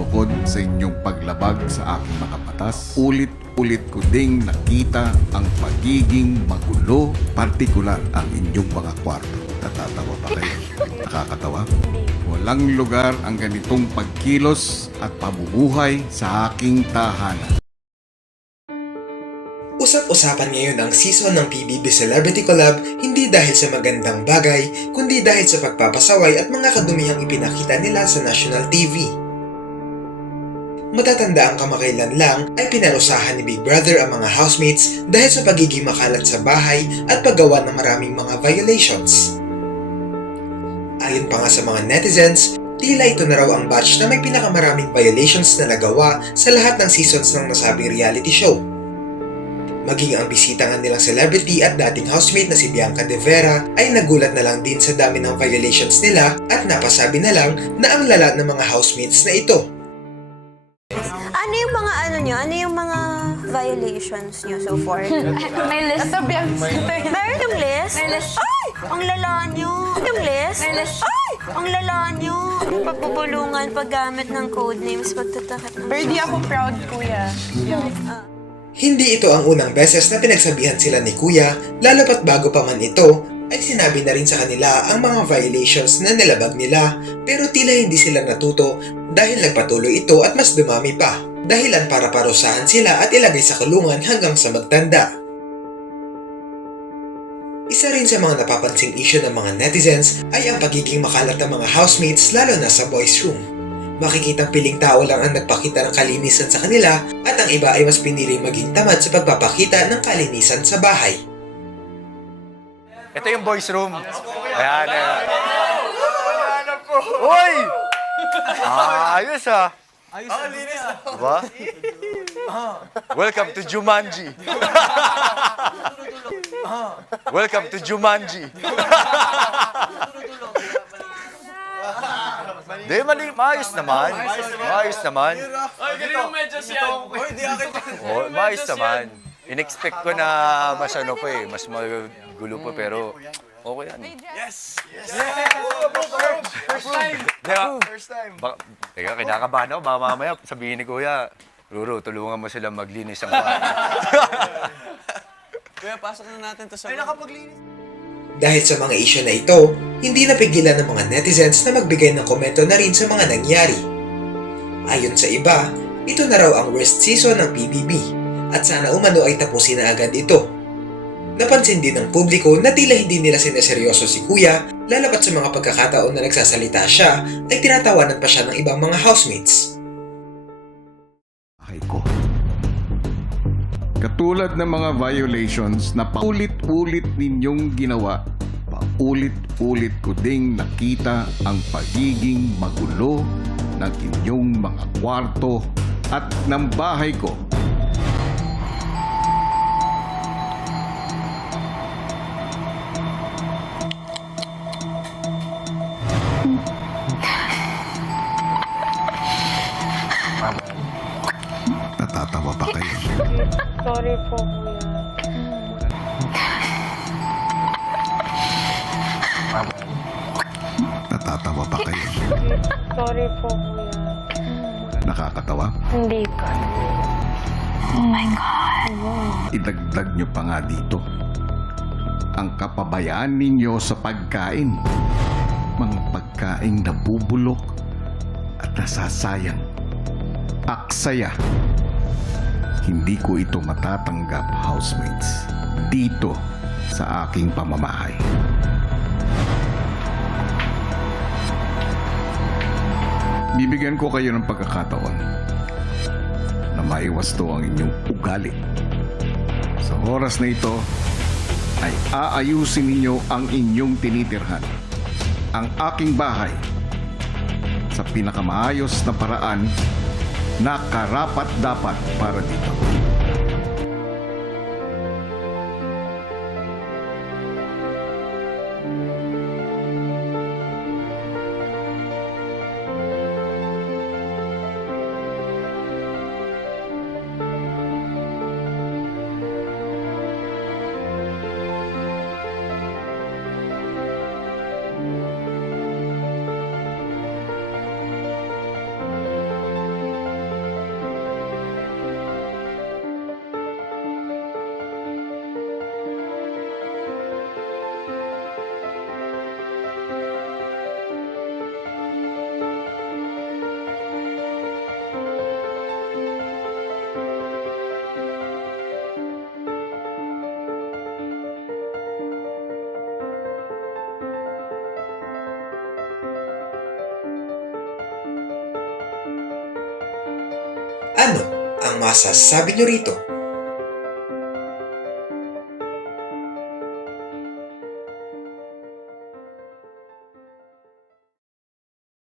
bukod sa inyong paglabag sa aking mga batas, ulit-ulit ko ding nakita ang pagiging magulo, partikular ang inyong mga kwarto. Natatawa pa kayo? Nakakatawa? Walang lugar ang ganitong pagkilos at pamumuhay sa aking tahanan. Usap-usapan ngayon ang season ng PBB Celebrity Collab hindi dahil sa magandang bagay, kundi dahil sa pagpapasaway at mga kadumihang ipinakita nila sa national TV. Matatanda ang kamakailan lang ay pinarusahan ni Big Brother ang mga housemates dahil sa pagiging makalat sa bahay at paggawa ng maraming mga violations. Ayon pa nga sa mga netizens, tila ito na raw ang batch na may pinakamaraming violations na nagawa sa lahat ng seasons ng nasabing reality show. Maging ang bisita nga nilang celebrity at dating housemate na si Bianca De Vera ay nagulat na lang din sa dami ng violations nila at napasabi na lang na ang lala ng mga housemates na ito. Ano yung mga nyo? Ano yung mga violations nyo so far? May list. Meron yung list? May list. Ay! Ang lala nyo! Yung list? May list. Ay! Ang lala nyo! Pagbubulungan, paggamit ng codenames, pagtatakot ng... Pero di ako proud, kuya. Hindi ito ang unang beses na pinagsabihan sila ni Kuya, lalo pat bago pa man ito, ay sinabi na rin sa kanila ang mga violations na nilabag nila pero tila hindi sila natuto dahil nagpatuloy ito at mas dumami pa. Dahilan para parusahan sila at ilagay sa kulungan hanggang sa magtanda. Isa rin sa mga napapansing issue ng mga netizens ay ang pagiging makalat ng mga housemates lalo na sa boys room. Makikitang piling tao lang ang nagpakita ng kalinisan sa kanila at ang iba ay mas piniling maging tamad sa pagpapakita ng kalinisan sa bahay. Ito yung boys room. Ayan, ayan. Uy! Ayos ah. Ayos ah. Linis na. Diba? Welcome to Jumanji. Welcome to Jumanji. Di, maayos naman. Maayos naman. Ay, ganito medyo siya. Oh, maayos naman. In-expect ko na mas ano pa eh, mas magulo pa pero okay yan. Yes! Yes! First time. Teka, kinakabahan ako. Baka mamaya sabihin ni Kuya, Ruro, tulungan mo sila maglinis ang bahay. Kuya, pasok na natin to sa... Ay, nakapaglinis. Dahil sa mga issue na ito, hindi napigilan ng mga netizens na magbigay ng komento na rin sa mga nangyari. Ayon sa iba, ito na raw ang worst season ng PBB at sana umano ay tapusin na agad ito. Napansin din ng publiko na tila hindi nila sineseryoso si Kuya, lalapat sa mga pagkakataon na nagsasalita siya ay tinatawanan pa siya ng ibang mga housemates. Ay ko. Katulad ng mga violations na paulit-ulit ninyong ginawa, paulit-ulit ko ding nakita ang pagiging magulo ng inyong mga kwarto at ng bahay ko. Natatawa pa kayo? Sorry po, kuya. Natatawa pa kayo? Sorry po, kuya. Nakakatawa? Hindi po. Oh my God. Idagdag nyo pa nga dito ang kapabayaan ninyo sa pagkain. Mga pagkaing nabubulok at nasasayang. Aksaya. Hindi ko ito matatanggap, housemates, dito sa aking pamamahay. Bibigyan ko kayo ng pagkakataon na maiwas to ang inyong ugali. Sa oras na ito, ay aayusin ninyo ang inyong tinitirhan, ang aking bahay, sa pinakamaayos na paraan na karapat-dapat para dito. Ano ang masasabi nyo rito?